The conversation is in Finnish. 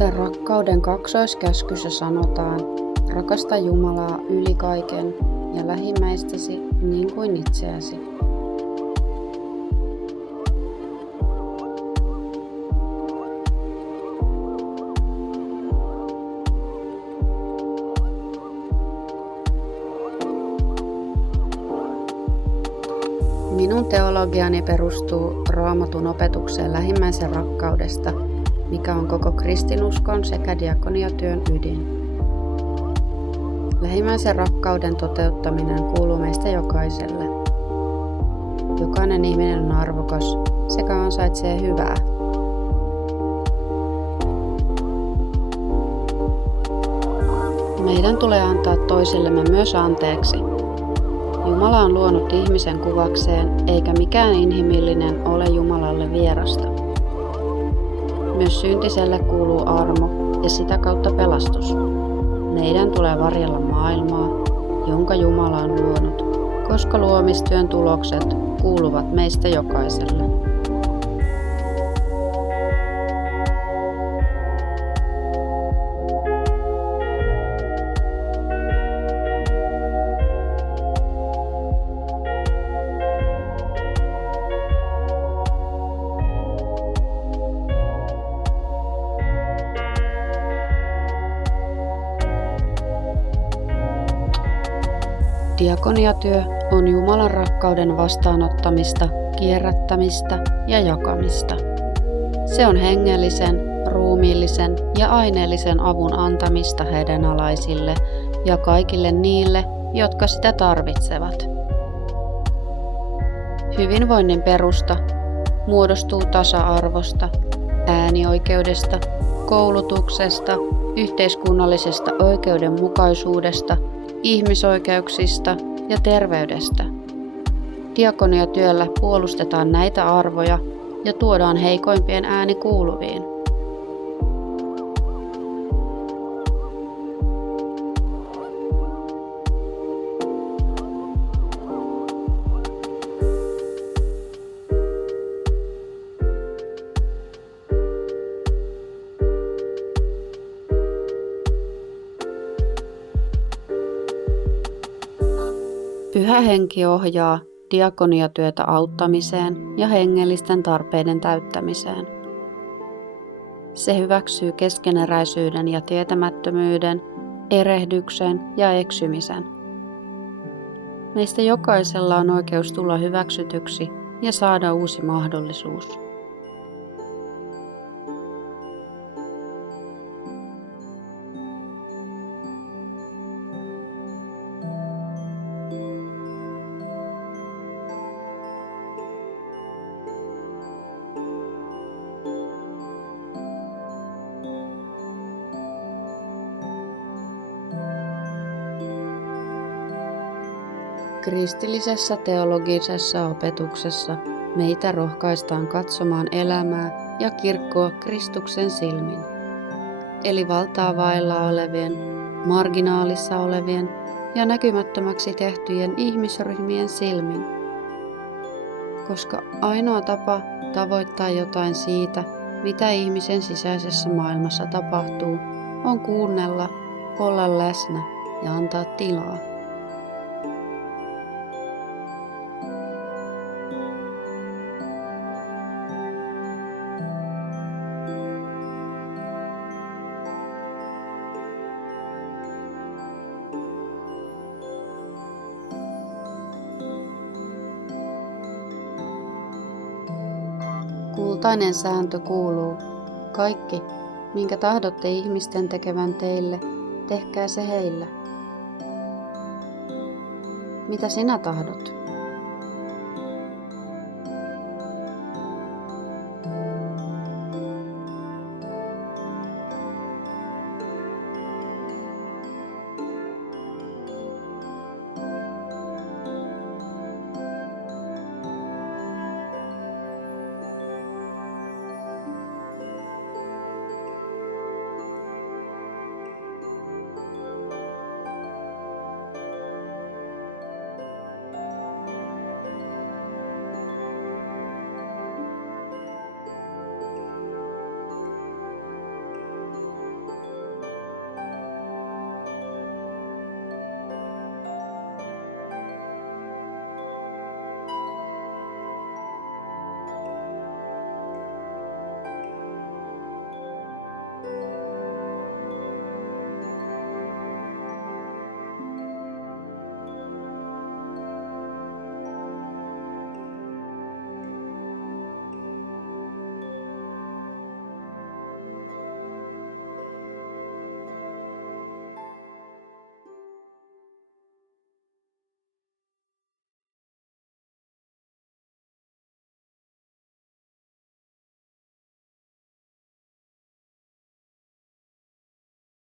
Kuten rakkauden kaksoiskäskyssä sanotaan, rakasta Jumalaa yli kaiken ja lähimmäistäsi niin kuin itseäsi. Minun teologiani perustuu Raamatun opetukseen lähimmäisen rakkaudesta, mikä on koko kristinuskon sekä diakoniatyön ydin. Lähimmäisen rakkauden toteuttaminen kuuluu meistä jokaiselle. Jokainen ihminen on arvokas sekä ansaitsee hyvää. Meidän tulee antaa toisillemme myös anteeksi. Jumala on luonut ihmisen kuvakseen, eikä mikään inhimillinen ole Jumalalle vierasta. Myös syntiselle kuuluu armo ja sitä kautta pelastus. Meidän tulee varjella maailmaa, jonka Jumala on luonut, koska luomistyön tulokset kuuluvat meistä jokaiselle. Diakoniatyö on Jumalan rakkauden vastaanottamista, kierrättämistä ja jakamista. Se on hengellisen, ruumiillisen ja aineellisen avun antamista hädänalaisille ja kaikille niille, jotka sitä tarvitsevat. Hyvinvoinnin perusta muodostuu tasa-arvosta, äänioikeudesta, koulutuksesta, yhteiskunnallisesta oikeudenmukaisuudesta, ihmisoikeuksista ja terveydestä. Diakoniatyöllä puolustetaan näitä arvoja ja tuodaan heikoimpien ääni kuuluviin. Pyhä Henki ohjaa diakoniatyötä auttamiseen ja hengellisten tarpeiden täyttämiseen. Se hyväksyy keskeneräisyyden ja tietämättömyyden, erehdyksen ja eksymisen. Meistä jokaisella on oikeus tulla hyväksytyksi ja saada uusi mahdollisuus. Kristillisessä teologisessa opetuksessa meitä rohkaistaan katsomaan elämää ja kirkkoa Kristuksen silmin, eli valtaa vailla olevien, marginaalissa olevien ja näkymättömäksi tehtyjen ihmisryhmien silmin. Koska ainoa tapa tavoittaa jotain siitä, mitä ihmisen sisäisessä maailmassa tapahtuu, on kuunnella, olla läsnä ja antaa tilaa. Kultainen sääntö kuuluu: kaikki, minkä tahdotte ihmisten tekevän teille, tehkää se heille. Mitä sinä tahdot?